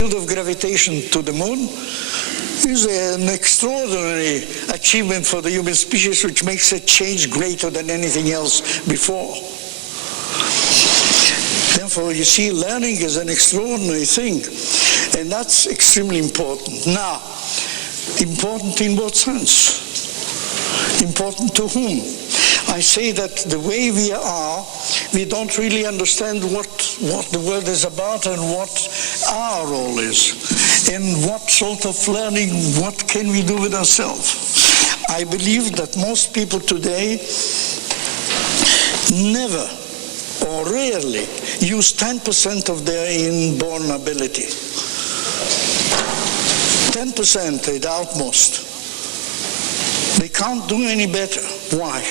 field of gravitation to the moon is an extraordinary achievement for the human species, which makes a change greater than anything else before. Therefore, you see, learning is an extraordinary thing, and that's extremely important. Now, important in what sense? Important to whom? I say that the way we are, we don't really understand what the world is about and what our role is, and what sort of learning, what can we do with ourselves. I believe that most people today never or rarely use 10% of their inborn ability. 10% at utmost. They can't do any better. Why?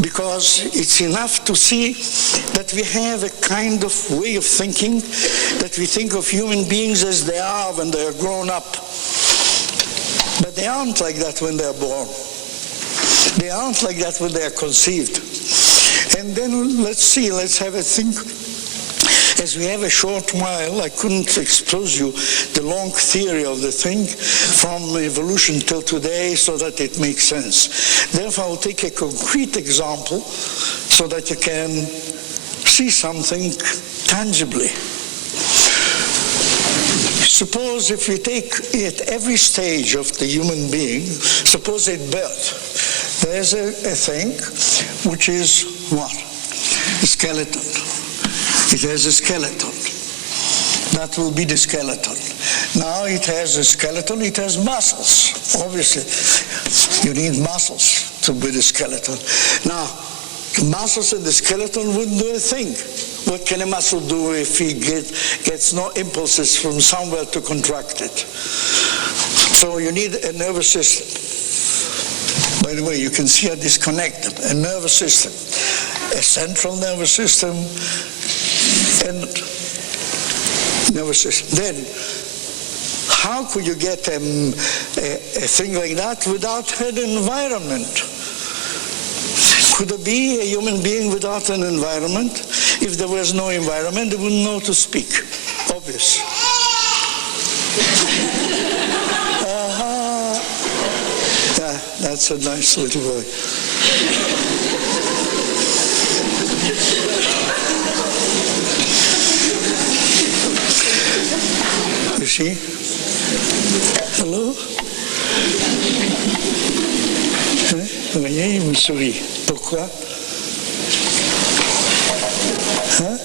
Because it's enough to see that we have a kind of way of thinking, that we think of human beings as they are when they are grown up. But they aren't like that when they are born. They aren't like that when they are conceived. And then let's have a think. As we have a short while, I couldn't expose you the long theory of the thing from evolution till today so that it makes sense. Therefore, I'll take a concrete example so that you can see something tangibly. Suppose if we take at every stage of the human being, suppose at birth, there's a thing which is what? A skeleton. It has a skeleton. That will be the skeleton. Now it has a skeleton, it has muscles. Obviously, you need muscles to build a skeleton. Now, the muscles in the skeleton wouldn't do a thing. What can a muscle do if he gets no impulses from somewhere to contract it? So you need a nervous system. By the way, you can see a disconnect, a nervous system, a central nervous system, and nervous system. Then, how could you get a thing like that without an environment? Could there be a human being without an environment? If there was no environment, they wouldn't know to speak. Obvious. Yeah, that's a nice little boy. You see? Hello? Vous voyez, il me sourit. Pourquoi? Hein?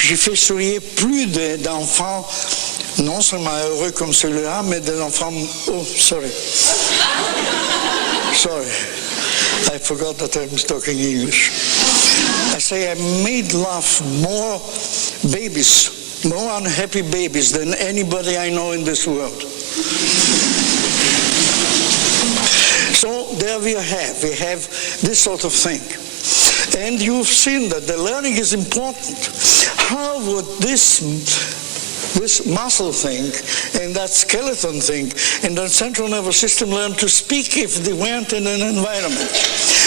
J'ai fait sourire plus d'enfants, non seulement heureux comme celui-là, mais des enfants... Oh, sorry. Sorry. I forgot that I'm talking English. I say I made laugh more babies, more unhappy babies than anybody I know in this world. So there we have this sort of thing. And you've seen that the learning is important. How would this muscle thing and that skeleton thing and that central nervous system learn to speak if they weren't in an environment?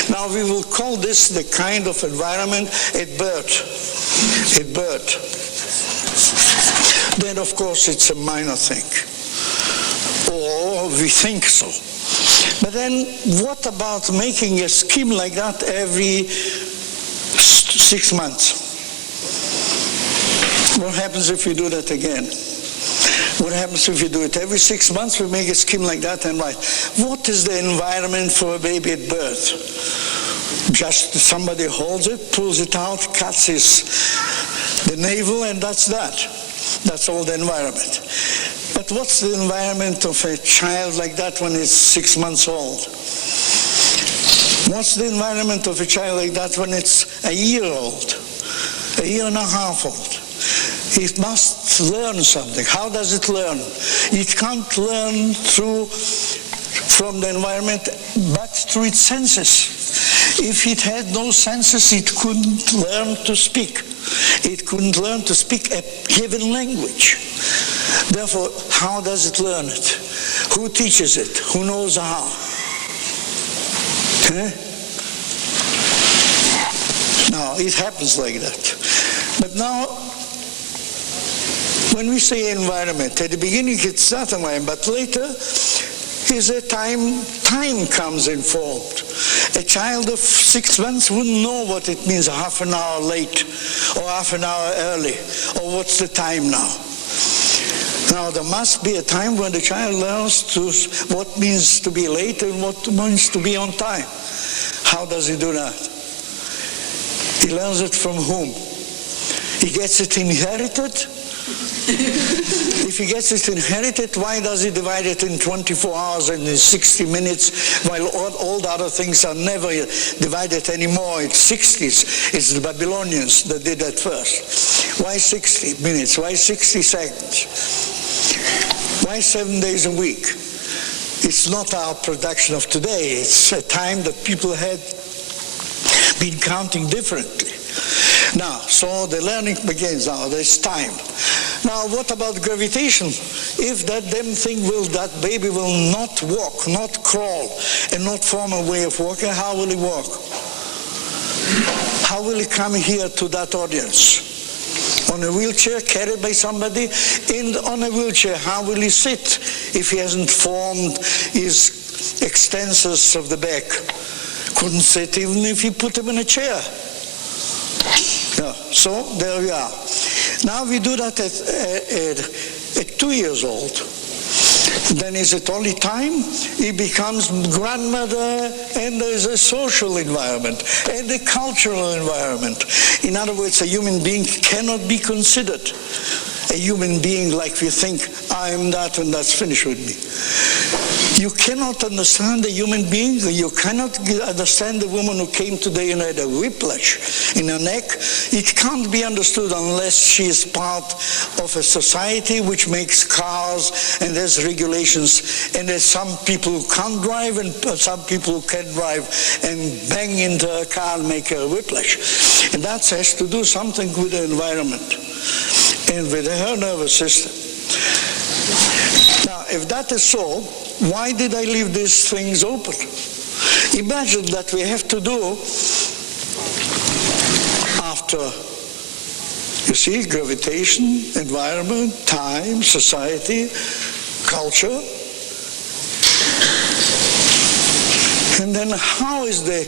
Now we will call this the kind of environment at birth. At birth. Then of course it's a minor thing. Or we think so. But then what about making a scheme like that every 6 months? What happens if we do that again? What happens if we do it every 6 months? We make a scheme like that and write. What is the environment for a baby at birth? Just somebody holds it, pulls it out, cuts the navel, and that's that. That's all the environment. But what's the environment of a child like that when it's 6 months old? What's the environment of a child like that when it's a year old, a year and a half old? It must learn something. How does it learn? It can't learn from the environment, but through its senses. If it had no senses, it couldn't learn to speak. It couldn't learn to speak a given language. Therefore, how does it learn it? Who teaches it? Who knows how? it happens like that. But now, when we say environment, at the beginning it's not environment, but later is a time comes involved. A child of 6 months wouldn't know what it means half an hour late or half an hour early, or what's the time now. Now there must be a time when the child learns what means to be late and what means to be on time. How does he do that? He learns it from whom? He gets it inherited? If he gets it inherited, why does he divide it in 24 hours and in 60 minutes, while all the other things are never divided anymore? It's 60s. It's the Babylonians that did that first. Why 60 minutes? Why 60 seconds? Why 7 days a week? It's not our production of today. It's a time that people had been counting differently. Now, so the learning begins now. There's time. Now, what about gravitation? If that baby will not walk, not crawl, and not form a way of walking, how will he walk? How will he come here to that audience? On a wheelchair, carried by somebody? On a wheelchair, how will he sit if he hasn't formed his extensors of the back? Couldn't sit even if you put him in a chair. Yeah, so there we are. Now we do that at 2 years old. Then is it only time? He becomes grandmother, and there is a social environment and a cultural environment. In other words, a human being cannot be considered a human being like we think, I am that and that's finished with me. You cannot understand a human being, you cannot understand the woman who came today and had a whiplash in her neck. It can't be understood unless she is part of a society which makes cars and has regulations, and there's some people who can't drive and some people who can drive and bang into a car and make a whiplash. And that has to do something with the environment and with her nervous system. Now, if that is so, why did I leave these things open? Imagine that we have to do after, you see, gravitation, environment, time, society, culture. And then how is the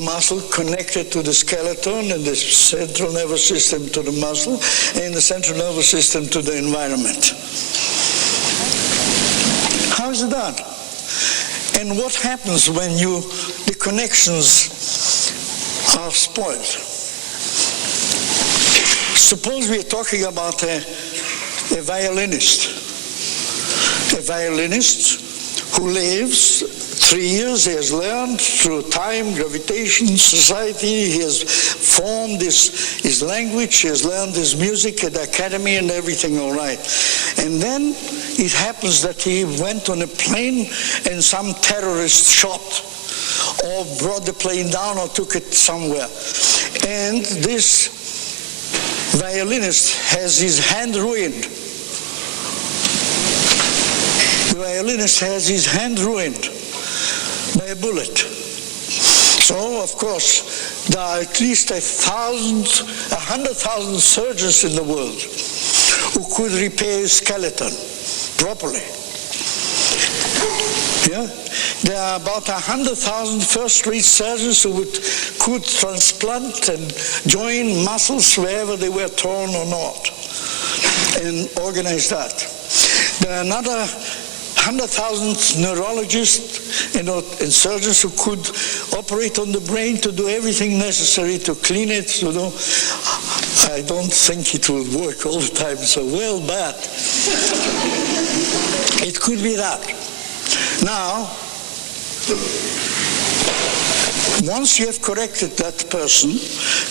muscle connected to the skeleton, and the central nervous system to the muscle, and the central nervous system to the environment? How is it done? And what happens when the connections are spoiled? Suppose we are talking about a violinist. A violinist who lives 3 years, he has learned through time, gravitation, society, he has formed his language, he has learned his music at the academy and everything all right. And then it happens that he went on a plane and some terrorist shot or brought the plane down or took it somewhere. And this violinist has his hand ruined. The violinist has his hand ruined by a bullet. So, of course, there are at least 100,000 surgeons in the world who could repair his skeleton properly. Yeah? There are about 100,000 first-rate surgeons who could transplant and join muscles wherever they were torn or not, and organize that. There are another 100,000 neurologists and surgeons who could operate on the brain to do everything necessary to clean it, I don't think it will work all the time so well, but it could be that. Now, once you have corrected that person,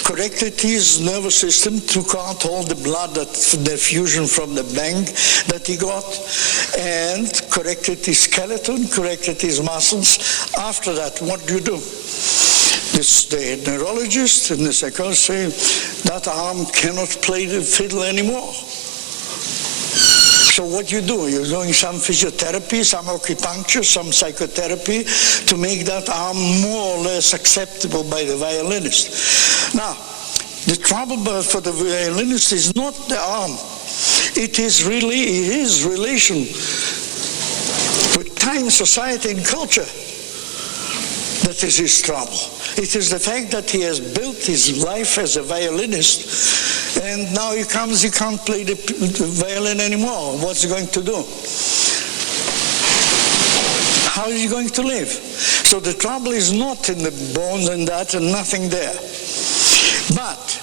corrected his nervous system, took out all the blood, the fusion from the bang that he got, and corrected his skeleton, corrected his muscles, after that, what do you do? The neurologist and the psychologist say, that arm cannot play the fiddle anymore. So what you do, you're doing some physiotherapy, some acupuncture, some psychotherapy to make that arm more or less acceptable by the violinist. Now, the trouble for the violinist is not the arm. It is really his relation with time, society, and culture that is his trouble. It is the fact that he has built his life as a violinist, and now he can't play the violin anymore. What's he going to do? How is he going to live? So the trouble is not in the bones and that, and nothing there. But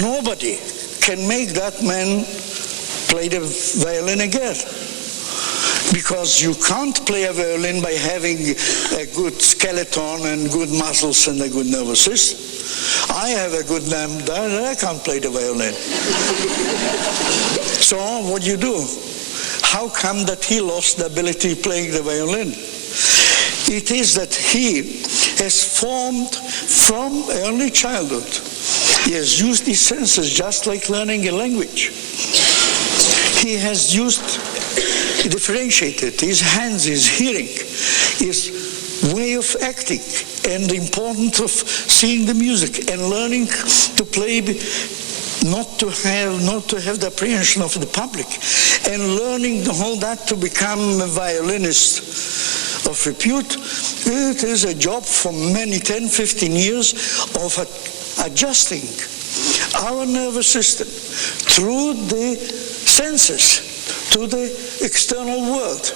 nobody can make that man play the violin again. Because you can't play a violin by having a good skeleton and good muscles and a good nervous system. I have a good nerve, I can't play the violin. So what do you do? How come that he lost the ability to play the violin? It is that he has formed from early childhood. He has used his senses just like learning a language. He has differentiated his hands, his hearing, his way of acting, and the importance of seeing the music and learning to play, not to have the apprehension of the public, and learning all that to become a violinist of repute. It is a job for many 10, 15 years of adjusting our nervous system through the senses to the external world.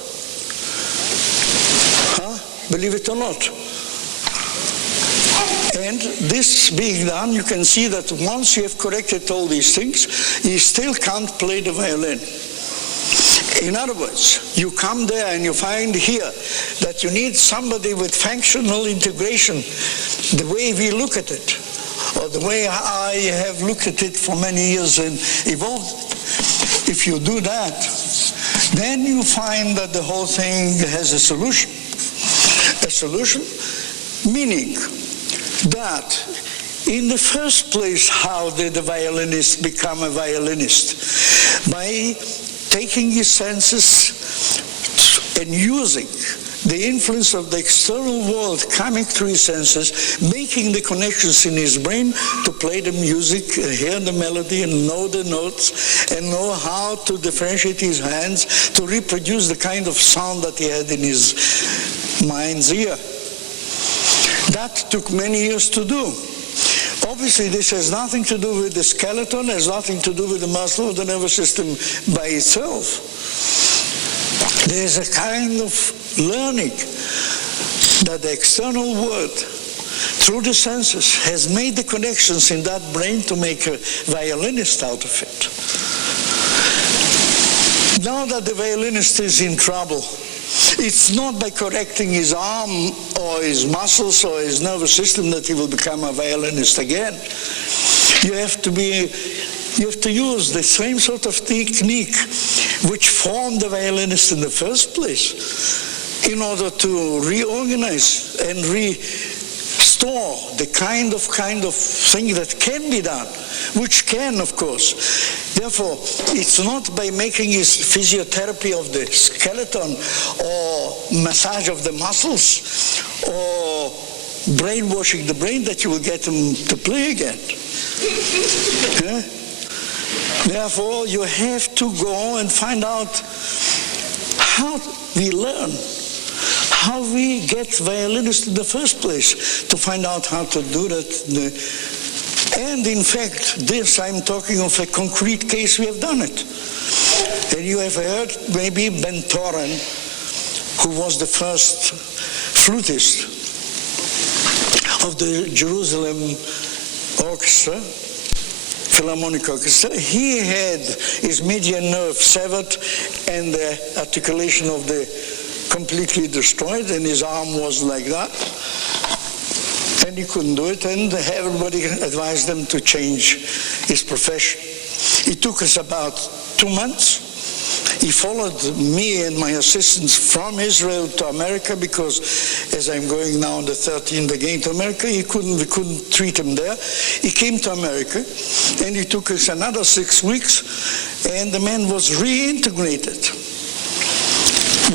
Believe it or not. And this being done, you can see that once you have corrected all these things, you still can't play the violin. In other words, you come there and you find here that you need somebody with functional integration, the way we look at it, or the way I have looked at it for many years and evolved. If you do that, then you find that the whole thing has a solution. A solution meaning that in the first place, how did the violinist become a violinist? By taking his senses and using the influence of the external world coming through his senses, making the connections in his brain to play the music, hear the melody, and know the notes, and know how to differentiate his hands to reproduce the kind of sound that he had in his mind's ear. That took many years to do. Obviously, this has nothing to do with the skeleton, has nothing to do with the muscle of the nervous system by itself. There's a kind of learning that the external world, through the senses, has made the connections in that brain to make a violinist out of it. Now that the violinist is in trouble, it's not by correcting his arm or his muscles or his nervous system that he will become a violinist again. You have to use the same sort of technique which formed the violinist in the first place in order to reorganize and restore the kind of thing that can be done, which can, of course. Therefore, it's not by making his physiotherapy of the skeleton or massage of the muscles or brainwashing the brain that you will get him to play again. Yeah? Therefore, you have to go and find out how we learn, how we get violinists in the first place, to find out how to do that. And in fact, this I'm talking of a concrete case, we have done it. And you have heard maybe Ben Toren, who was the first flutist of the Jerusalem Orchestra, Philharmonic Orchestra. He had his median nerve severed and the articulation of the completely destroyed, and his arm was like that. And he couldn't do it, and everybody advised him to change his profession. It took us about 2 months. He followed me and my assistants from Israel to America because, as I'm going now on the 13th again to America, we couldn't treat him there. He came to America, and it took us another 6 weeks, and the man was reintegrated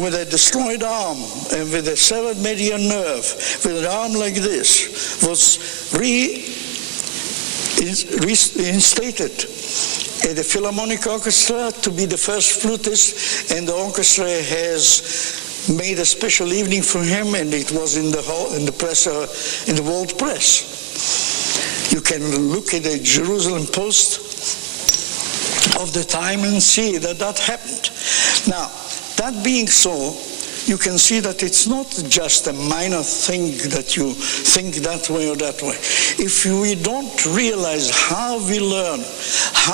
with a destroyed arm and with a severed medial nerve, with an arm like this, was reinstated at the Philharmonic Orchestra to be the first flutist, and the orchestra has made a special evening for him, and it was in the hall, in the press, in the World Press. You can look at the Jerusalem Post of the time and see that that happened. Now, that being so, you can see that it's not just a minor thing that you think that way or that way. If we don't realize how we learn, how